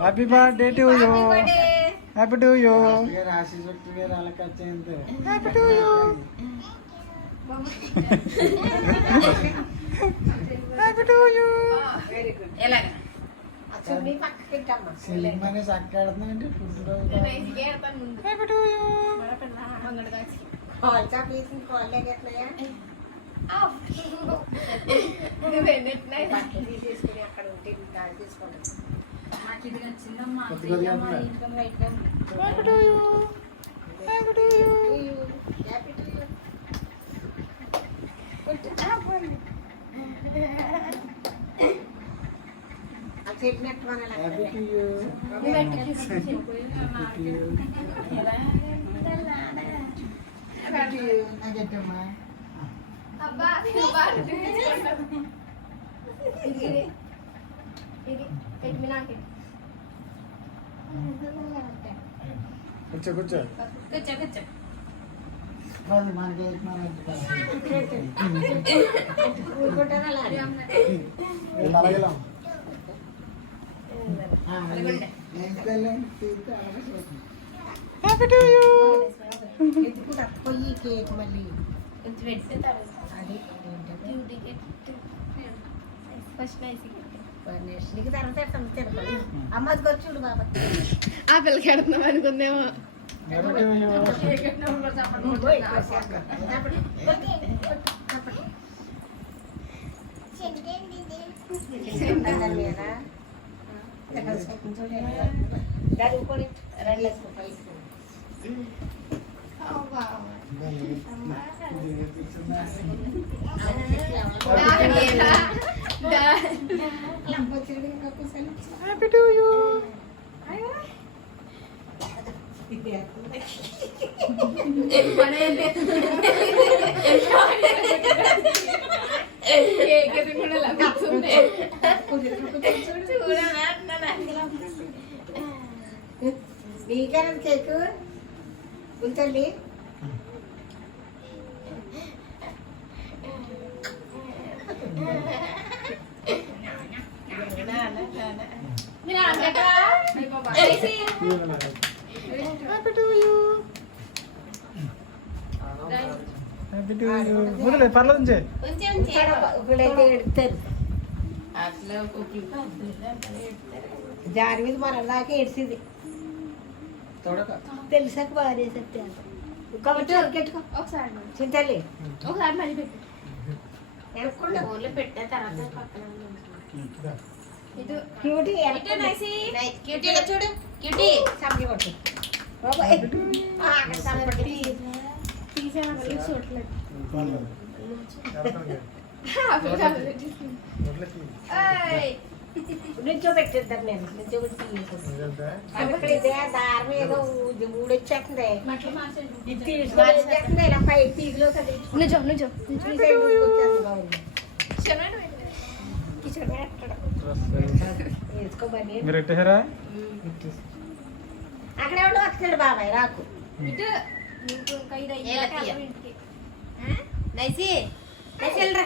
Happy birthday to you. Happy to you. రాసి చుట్టూ వేరే వాళ్ళకి వచ్చేంత happy to you. Happy to you. ఎలాగా సినిమాని చక్కాడుతుందండి హ్యాపీ టు యూ. తీసుకుని అక్కడ ఉంటే తీసుకుంటాం. మాకు ఇది నచ్చిందమ్మా. Happy to you. Happy to you. చెప్పినట్టు హ్యాపీ టు యూ. నాకెట్టమ్మా కూర్చో కూర్చో. మనకి అలాగేలా హ్యాపీ టు యూ. పొయ్యి కేక్ మళ్ళీ నీకు తర్వాత అమ్మది వచ్చి చూడు బాబా. ఆ పిల్లకి ఎడుతున్నాం అనుకుందేమో. Happy to you. నీకేనా కేకు ఉంచండి. Happy to you. Happy to you. వదిలే పర్లేదు. ఒకళ్ళైతే ఎడతారు దాని మీద మన అలాగే ఏడ్చింది తెలిసాక బాగా చెప్తాను. ఒకసారి చింతల్లి ఒకసారి మళ్ళీ పెట్టు. ఎనకుండా ఊళ్ళో పెట్టిన తర్వాత పక్కన ఇది క్యూటీ క్యూటీగా చూడు. క్యూటీ సబ్జీ కొట్టు తీసాను చూడలేదు. నుంచో పెట్టిద్దాం నేను నుంచో పెట్టి దారి ఏదో ఊడొచ్చేస్తుంది తీసుకొచ్చేస్తుంది ఇలా పై తీగులో నిజం నిజం వేసుకోబడి మీరు ఎట్టేసారా? అక్కడ ఎవడో వస్తాడు బాబాయ్ రాకు ఇటు ఇంకా ఇది నైసి వెళ్ళరా